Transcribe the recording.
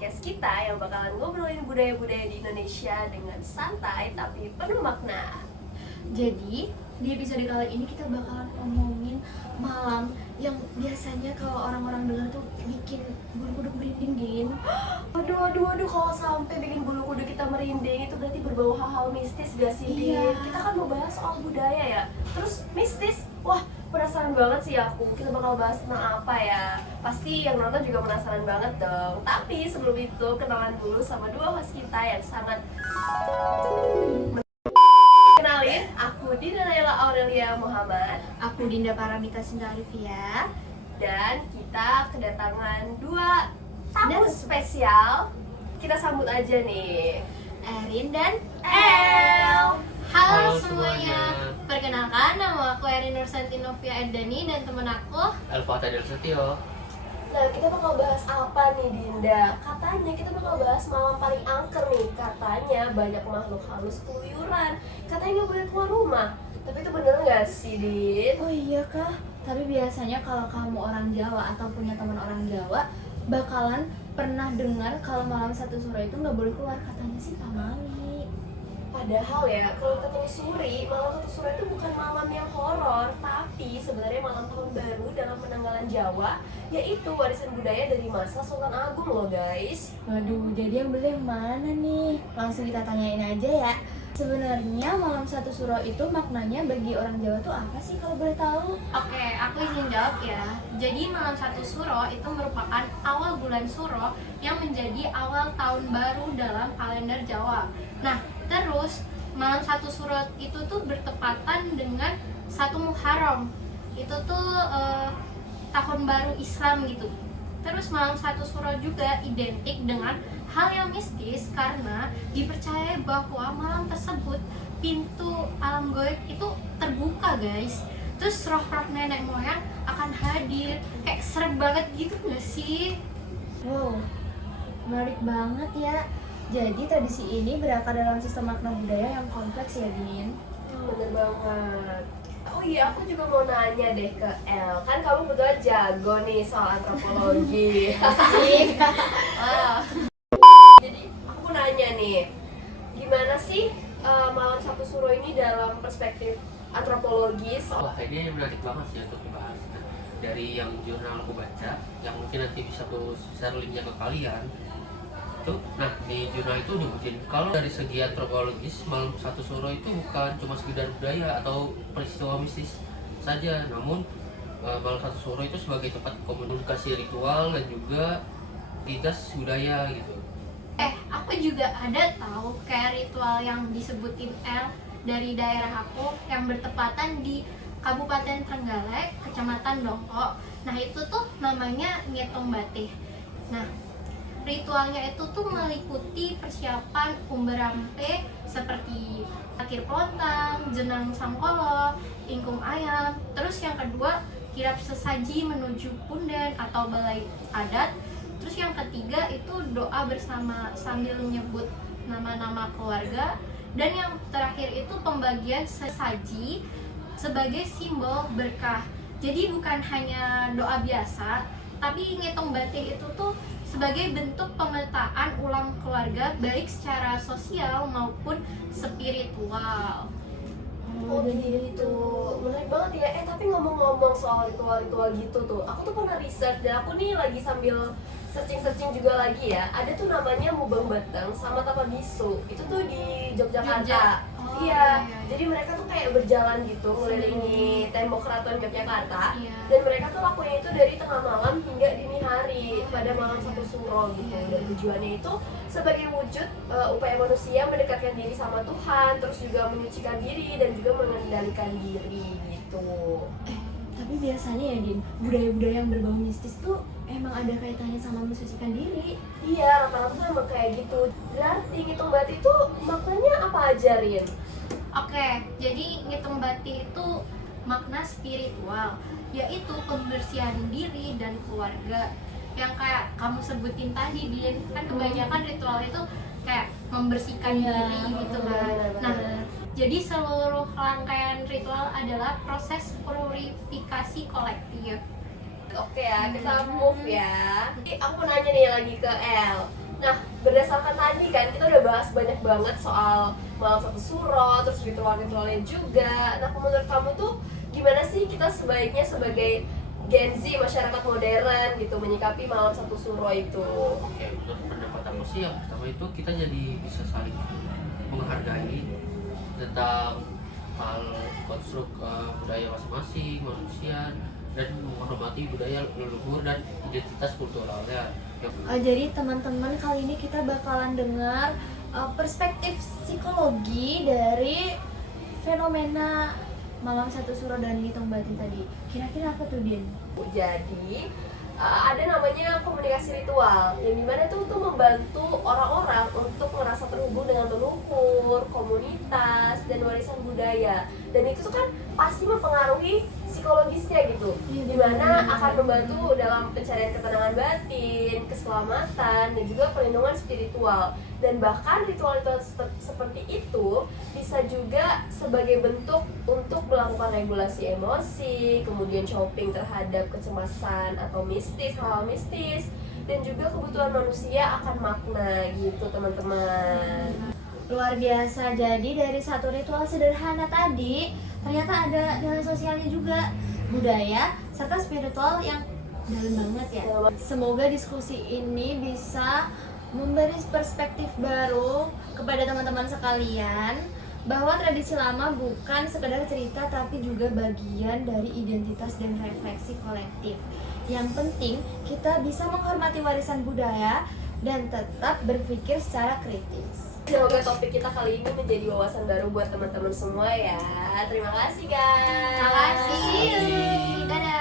podcast kita yang bakalan ngobrolin budaya-budaya di Indonesia dengan santai tapi penuh makna. Jadi, di episode kali ini kita bakalan ngomongin malam yang biasanya kalau orang-orang dengar tuh bikin bulu kuduk merinding, Din. Waduh, kalau sampai bikin bulu kuduk kita merinding itu berarti berbau hal-hal mistis gak sih, Din? Iya. Kita kan mau bahas soal budaya ya, terus mistis. Wah, penasaran banget sih aku. Kita bakal bahas tentang apa ya? Pasti yang nonton juga penasaran banget dong. Tapi sebelum itu, kenalan dulu sama dua host kita yang sangat kenalin, aku Dina Naila Aurelia Muhammad. Aku Dinda Paramita Sinta Arifia. Dan kita kedatangan dua tamu Dan- spesial. Kita sambut aja nih Erin dan El. Halo Halo semuanya. semuanya. Perkenalkan, nama aku Erin Nursanti Novia Edani dan teman aku Elva Tadil Setio. Nah, kita bakal bahas apa nih, Dinda? Katanya kita bakal bahas malam paling angker nih. Katanya banyak makhluk halus keluyuran. Katanya nggak boleh keluar rumah. Tapi itu bener nggak sih, Din? Oh iya kah? Tapi biasanya kalau kamu orang Jawa atau punya teman orang Jawa bakalan pernah dengar kalau malam satu suro itu nggak boleh keluar, katanya sih pamali. Padahal ya, kalau kita telusuri, malam satu suro itu bukan malam yang horor, tapi sebenarnya malam tahun baru dalam penanggalan Jawa, yaitu warisan budaya dari masa Sultan Agung loh, guys. Waduh, jadi yang bener yang mana nih? Langsung kita tanyain aja ya. Sebenarnya malam satu suro itu maknanya bagi orang Jawa tuh apa sih kalau boleh tahu? Oke, aku izin jawab ya. Jadi malam satu suro itu merupakan awal bulan suro yang menjadi awal tahun baru dalam kalender Jawa. Nah, terus malam satu suro itu tuh bertepatan dengan 1 Muharram. Itu tuh tahun baru Islam gitu. Terus malam satu suro juga identik dengan hal yang mistis karena dipercaya bahwa malam tersebut pintu alam gaib itu terbuka, guys. Terus roh-roh nenek moyang akan hadir. Kayak serem banget gitu gak sih? Wow, menarik banget ya. Jadi tradisi ini berakar dalam sistem makna budaya yang kompleks ya, Din. Bener banget. Oh iya, aku juga mau nanya deh ke El. Kan kamu kebetulan jago nih soal antropologi. Wah. Jadi aku mau nanya nih, gimana sih malam satu suro ini dalam perspektif antropologis? Wah, ini menarik banget sih untuk dibahas. Nah, dari yang jurnal aku baca, yang mungkin nanti bisa aku share linknya ke kalian. Nah, di jurnal itu nyebutin kalau dari segi antropologis, malam satu suro itu bukan cuma sekedar budaya atau peristiwa mistis saja, namun malam satu suro itu sebagai tempat komunikasi ritual dan juga identitas budaya gitu. Aku juga ada tahu kayak ritual yang disebutin El dari daerah aku yang bertepatan di Kabupaten Trenggalek, Kecamatan Dongko. Nah, itu tuh namanya ngitung batih. Nah, ritualnya itu tuh meliputi persiapan umberampe seperti akhir pelontang, jenang sangkolo, ingkung ayam. Terus yang kedua, kirap sesaji menuju punden atau balai adat. Terus yang ketiga itu doa bersama sambil menyebut nama-nama keluarga. Dan yang terakhir itu pembagian sesaji sebagai simbol berkah. Jadi bukan hanya doa biasa, tapi ngitung batih itu tuh sebagai bentuk pemetaan ulang keluarga baik secara sosial maupun spiritual. Oh gitu, menarik banget ya. Tapi ngomong-ngomong soal ritual-ritual gitu tuh, aku tuh pernah research dan aku nih lagi sambil searching juga lagi ya. Ada tuh namanya Mubang Batang sama Tapa Bisu. Itu tuh di Yogyakarta. Jogja. Oh, Iya, iya. jadi mereka tuh kayak berjalan gitu mengelilingi tembok keraton Yogyakarta. Iya. Dan mereka tuh lakuin itu dari tengah malam hingga dini hari pada malam satu suro gitu. Dan tujuannya itu sebagai wujud upaya manusia mendekatkan diri sama Tuhan, terus juga menyucikan diri dan juga mengendalikan diri gitu. Tapi biasanya ya, Din, budaya-budaya yang berbau mistis tuh emang ada kaitannya sama mensucikan diri. Iya, rata-rata tuh emang kayak gitu. Berarti ngitung batih itu maknanya apa aja, Rin? Oke, jadi ngitung batih itu makna spiritual, yaitu pembersihan diri dan keluarga. Yang kayak kamu sebutin tadi, Din, kan kebanyakan ritual itu kayak membersihkan Iya, diri gitu kan. Nah, benar. jadi seluruh rangkaian ritual adalah proses purifikasi kolektif. Oke ya, kita move ya. Jadi aku mau nanya nih lagi ke El. Nah, berdasarkan tadi kan kita udah bahas banyak banget soal malam satu suro, terus ritual-ritualnya juga. Nah, menurut kamu tuh gimana sih kita sebaiknya sebagai Gen Z, masyarakat modern gitu menyikapi malam satu suro itu? Oke, menurut pendapat aku sih yang pertama itu kita jadi bisa saling menghargai tentang hal konstruk budaya masing-masing manusia dan menghormati budaya leluhur dan identitas kulturalnya. Jadi teman-teman, kali ini kita bakalan dengar perspektif psikologi dari fenomena malam satu suro dan ngitung batin tadi. Kira-kira apa tuh, Din? Jadi ada namanya komunikasi ritual yang dimana itu tuh membantu orang-orang untuk merasa terhubung dengan leluhur, komunitas, dan warisan budaya. Dan itu tuh kan pasti mempengaruhi psikologisnya gitu, dimana akan membantu dalam pencarian ketenangan batin, keselamatan, dan juga perlindungan spiritual. Dan bahkan ritual-ritual seperti itu bisa juga sebagai bentuk untuk melakukan regulasi emosi, kemudian coping terhadap kecemasan atau mistis, hal-hal mistis, dan juga kebutuhan manusia akan makna gitu teman-teman. Luar biasa. Jadi dari satu ritual sederhana tadi ternyata ada nilai sosialnya juga, budaya serta spiritual yang dalam banget ya. Semoga diskusi ini bisa memberi perspektif baru kepada teman-teman sekalian bahwa tradisi lama bukan sekedar cerita tapi juga bagian dari identitas dan refleksi kolektif. Yang penting kita bisa menghormati warisan budaya dan tetap berpikir secara kritis. Semoga topik kita kali ini menjadi wawasan baru buat teman-teman semua ya. Terima kasih guys. Terima kasih. Dadah.